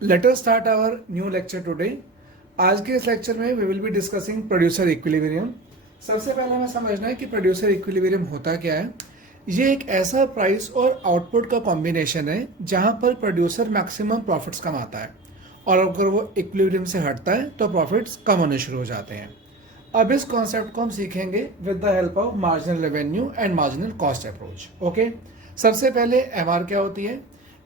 Let us start our new lecture today. आज के इस लेक्चर में we will be discussing producer equilibrium. सबसे पहले हमें समझना है कि प्रोड्यूसर इक्विलिब्रियम होता क्या है. ये एक ऐसा प्राइस और आउटपुट का कॉम्बिनेशन है जहां पर प्रोड्यूसर मैक्सिमम प्रॉफिट्स कमाता है और अगर वो इक्विलिब्रियम से हटता है तो प्रॉफिट्स कम होने शुरू हो जाते हैं. अब इस कॉन्सेप्ट को हम सीखेंगे with the help of marginal revenue and marginal cost approach. Okay, सबसे पहले एमआर क्या होती है.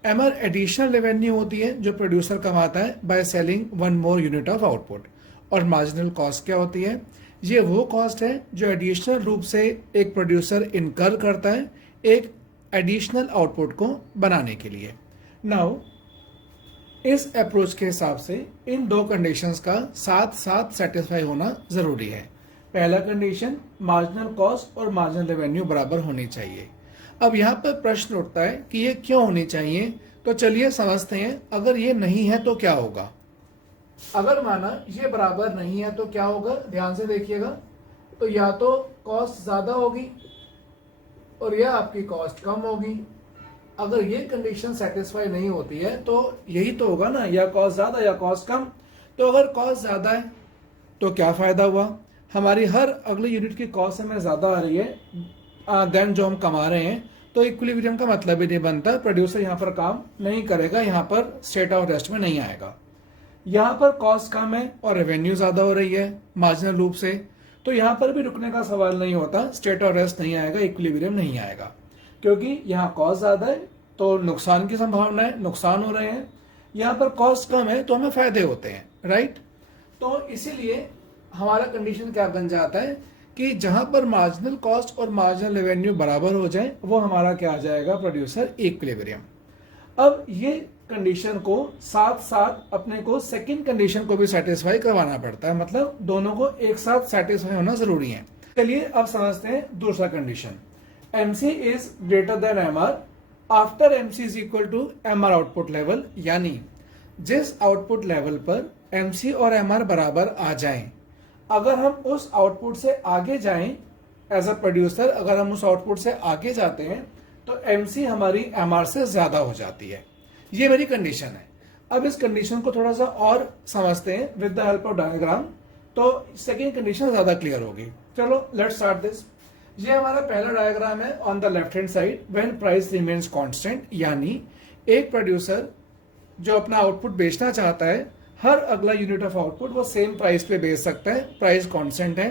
एमआर एडिशनल रेवेन्यू होती है जो प्रोड्यूसर कमाता है by selling one more unit of output. और मार्जिनल कॉस्ट क्या होती है. ये वो कॉस्ट है जो एडिशनल रूप से एक प्रोड्यूसर इनकर करता है एक एडिशनल आउटपुट को बनाने के लिए. नाउ इस अप्रोच के हिसाब से इन दो कंडीशंस का साथ साथ सेटिस्फाई होना जरूरी है. पहला कंडीशन, मार्जिनल कॉस्ट और मार्जिनल रेवेन्यू बराबर होनी चाहिए. अब यहाँ पर प्रश्न उठता है कि ये क्यों होनी चाहिए, तो चलिए समझते हैं. अगर ये नहीं है तो क्या होगा. अगर माना ये बराबर नहीं है तो क्या होगा, ध्यान से देखिएगा. तो या तो कॉस्ट ज्यादा होगी और या आपकी कॉस्ट कम होगी. अगर ये कंडीशन सेटिस्फाई नहीं होती है तो यही तो होगा ना, या कॉस्ट ज्यादा या कॉस्ट कम. तो अगर कॉस्ट ज्यादा है तो क्या फायदा हुआ, हमारी हर अगले यूनिट की कॉस्ट हमें ज्यादा आ रही है देन जो हम कमा रहे हैं. तो इक्विलिब्रियम का मतलब ही नहीं बनता. प्रोड्यूसर यहाँ पर काम नहीं करेगा, यहाँ पर स्टेट ऑफ रेस्ट में नहीं आएगा. यहाँ पर कॉस्ट कम है और रेवेन्यू ज्यादा हो रही है मार्जिनल रूप से, तो यहाँ पर भी रुकने का सवाल नहीं होता. स्टेट ऑफ रेस्ट नहीं आएगा, इक्विलिब्रियम नहीं आएगा, क्योंकि यहाँ कॉस्ट ज्यादा है तो नुकसान की संभावना है, नुकसान हो रहे हैं. यहाँ पर कॉस्ट कम है तो हमें फायदे होते हैं, राइट. तो इसीलिए हमारा कंडीशन क्या बन जाता है कि जहां पर मार्जिनल कॉस्ट और मार्जिनल रेवेन्यू बराबर हो जाए वो हमारा क्या आ जाएगा, प्रोड्यूसर इक्विलिब्रियम. अब ये कंडीशन को साथ साथ अपने को सेकंड कंडीशन को भी सेटिस्फाई करवाना पड़ता है, मतलब दोनों को एक साथ सेटिस्फाई होना जरूरी है. चलिए अब समझते हैं दूसरा condition. MC is greater than MR after MC is equal to MR output level. यानी जिस आउटपुट लेवल पर MC और MR बराबर आ जाएं, अगर हम उस आउटपुट से आगे जाएं एज अ प्रोड्यूसर, अगर हम उस आउटपुट से आगे जाते हैं तो MC हमारी MR से ज्यादा हो जाती है. ये मेरी कंडीशन है. अब इस कंडीशन को थोड़ा सा और समझते हैं with the help of diagram, तो सेकेंड कंडीशन ज्यादा क्लियर होगी. चलो लेट्स स्टार्ट दिस. ये हमारा पहला डायग्राम है. On the left hand side when price remains constant, यानी एक प्रोड्यूसर जो अपना आउटपुट बेचना चाहता है, हर अगला यूनिट ऑफ आउटपुट वो सेम प्राइस पे बेच सकता है, प्राइस कांस्टेंट है.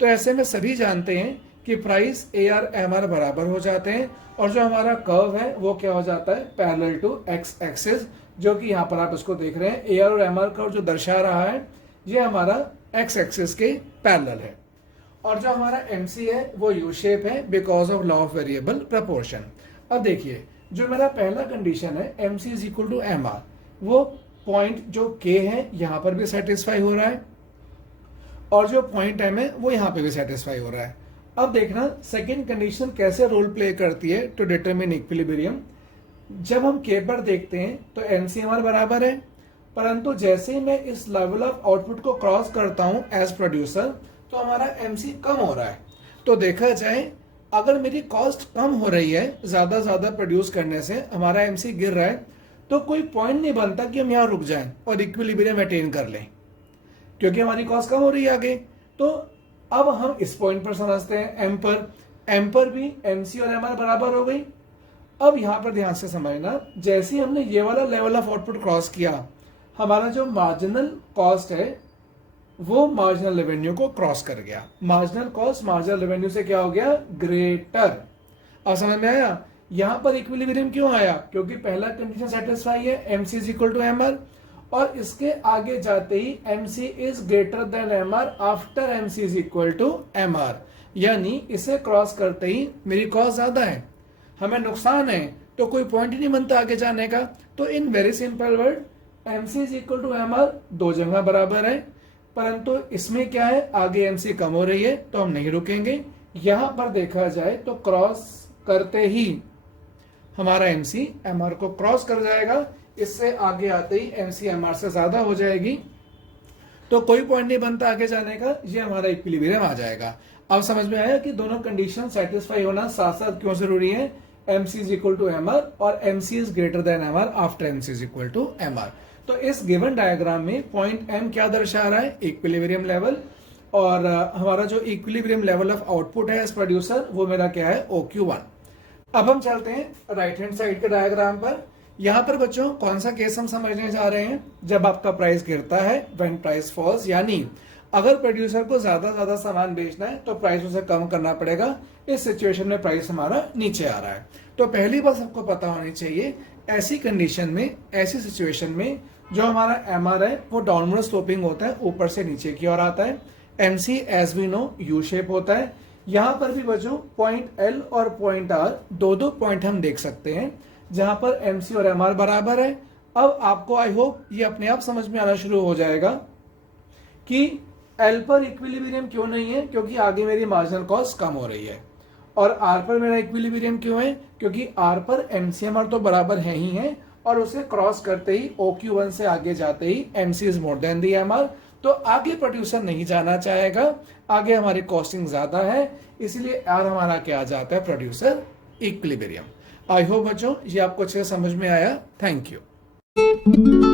तो ऐसे में सभी जानते हैं कि प्राइस AR MR बराबर हो जाते हैं और जो हमारा कर्व है वो क्या हो जाता है, पैरेलल टू एक्स एक्सिस, जो कि यहाँ पर आप इसको देख रहे हैं. AR और MR कर्व जो दर्शा रहा है ये हमारा एक्स एक्सिस के पैरेलल है. और जो हमारा MC है वो यू शेप है because of law of variable proportion. अब देखिए जो मेरा पहला कंडीशन है MC is equal to MR, वो पॉइंट जो K है यहाँ पर भी सेटिस्फाई हो रहा है और जो पॉइंट M है वो यहाँ पे भी सेटिस्फाई हो रहा है. अब देखना सेकेंड कंडीशन कैसे रोल प्ले करती है टू डिटरमिन इक्विलिब्रियम. जब हम K पर देखते हैं तो MC MR बराबर है, परंतु जैसे ही मैं इस लेवल ऑफ आउटपुट को क्रॉस करता हूं एज प्रोड्यूसर तो हमारा MC कम हो रहा है. तो देखा जाए अगर मेरी कॉस्ट कम हो रही है ज्यादा प्रोड्यूस करने से, हमारा MC गिर रहा है, तो कोई पॉइंट नहीं बनता कि हम यहाँ रुक जाएं और इक्विलिब्रियम अटेन कर लें, क्योंकि हमारी कॉस्ट कम हो रही है आगे. तो अब हम इस पॉइंट पर समझते हैं M पर भी MC और MR बराबर हो गई. अब यहां पर ध्यान से समझना, जैसे ही हमने ये वाला लेवल ऑफ आउटपुट क्रॉस किया, हमारा जो मार्जिनल कॉस्ट है वो मार्जिनल रेवेन्यू को क्रॉस कर गया. मार्जिनल कॉस्ट मार्जिनल रेवेन्यू से क्या हो गया, ग्रेटर. अब समझ में आया यहां पर इक्विलिब्रियम क्यों आया, क्योंकि पहला कंडीशन सेटिस्फाई है MC is equal to MR, और इसके आगे जाते ही MC is greater than MR after MC is equal to MR, यानी इसे क्रॉस करते ही मेरी कॉस्ट ज्यादा है, हमें नुकसान है, तो कोई पॉइंट ही नहीं बनता आगे जाने का. तो in very simple word MC is equal to MR दो जगह बराबर है, परंतु इसमें क्या है, आगे MC कम हो रही है तो हम नहीं रुकेंगे. यहां पर देखा जाए तो क्रॉस करते ही हमारा MC MR को क्रॉस कर जाएगा, इससे आगे आते ही MC MR से ज्यादा हो जाएगी, तो कोई पॉइंट नहीं बनता आगे जाने का, ये हमारा इक्विलिब्रियम आ जाएगा. अब समझ में आया कि दोनों कंडीशन सेटिस्फाई होना साथ साथ क्यों जरूरी है. MC is equal to MR और MC is greater than MR after MC is equal to MR. तो इस गिवन डायग्राम में पॉइंट एम क्या दर्शा रहा है, इक्विलिब्रियम लेवल, और हमारा जो इक्विलिब्रियम लेवल ऑफ आउटपुट है एज प्रोड्यूसर वो मेरा क्या है, OQ1। अब हम चलते हैं राइट हैंड साइड के डायग्राम पर। यहां पर बच्चों कौन सा केस हम समझने जा रहे हैं, जब आपका प्राइस गिरता है, व्हेन प्राइस फॉल्स, यानी अगर प्रोड्यूसर को ज्यादा सामान बेचना है तो प्राइस उसे कम करना पड़ेगा। इस सिचुएशन में प्राइस हमारा नीचे आ रहा है। तो पहली बात सबको पता होनी चाहिए, ऐसी कंडीशन में, ऐसी सिचुएशन में जो हमारा MR है वो डाउनवर्ड स्लोपिंग होता है, ऊपर से नीचे की ओर आता है। MC as we know U shape होता है। यहां पर भी बच्चों पॉइंट L और पॉइंट R दो पॉइंट हम देख सकते हैं जहां पर MC और MR बराबर है। अब आपको आई होप ये अपने आप समझ में आना शुरू हो जाएगा कि L पर इक्विलिब्रियम क्यों नहीं है, क्योंकि आगे मेरी मार्जिनल कॉस्ट कम हो रही है। और R पर मेरा इक्विलिब्रियम क्यों है, क्योंकि R पर MCMR तो बराबर है ही है, और उसे क्रॉस करते ही OQ1 से आगे जाते ही MC is more than the MR, तो आगे प्रोड्यूसर नहीं जाना चाहेगा, आगे हमारी कॉस्टिंग ज्यादा है, इसलिए R हमारा क्या आ जाता है, प्रोड्यूसर इक्विलिब्रियम। आई होप बच्चों ये आपको अच्छे से समझ में आया। Thank you.